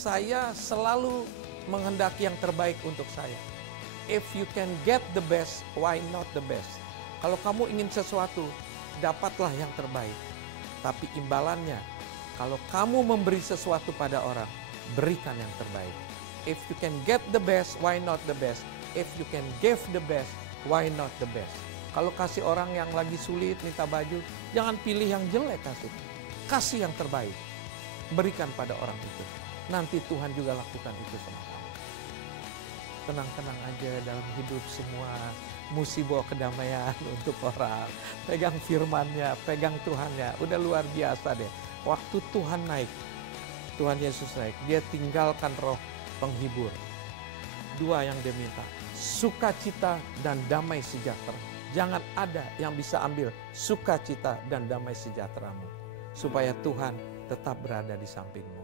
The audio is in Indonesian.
saya selalu menghendaki yang terbaik untuk saya. If you can get the best, why not the best? Kalau kamu ingin sesuatu, dapatlah yang terbaik. Tapi imbalannya, kalau kamu memberi sesuatu pada orang, berikan yang terbaik. If you can get the best, why not the best? If you can give the best, why not the best? Kalau kasih orang yang lagi sulit, minta baju, jangan pilih yang jelek kasih. Kasih yang terbaik. Berikan pada orang itu. Nanti Tuhan juga lakukan itu sama kamu. Tenang-tenang aja dalam hidup semua. Mesti bawa kedamaian untuk orang. Pegang firman-Nya, pegang Tuhan-Nya. Udah luar biasa deh. Waktu Tuhan naik, Tuhan Yesus naik, Dia tinggalkan roh penghibur. Dua yang Dia minta, sukacita dan damai sejahtera. Jangan ada yang bisa ambil sukacita dan damai sejahteramu. Supaya Tuhan tetap berada di sampingmu.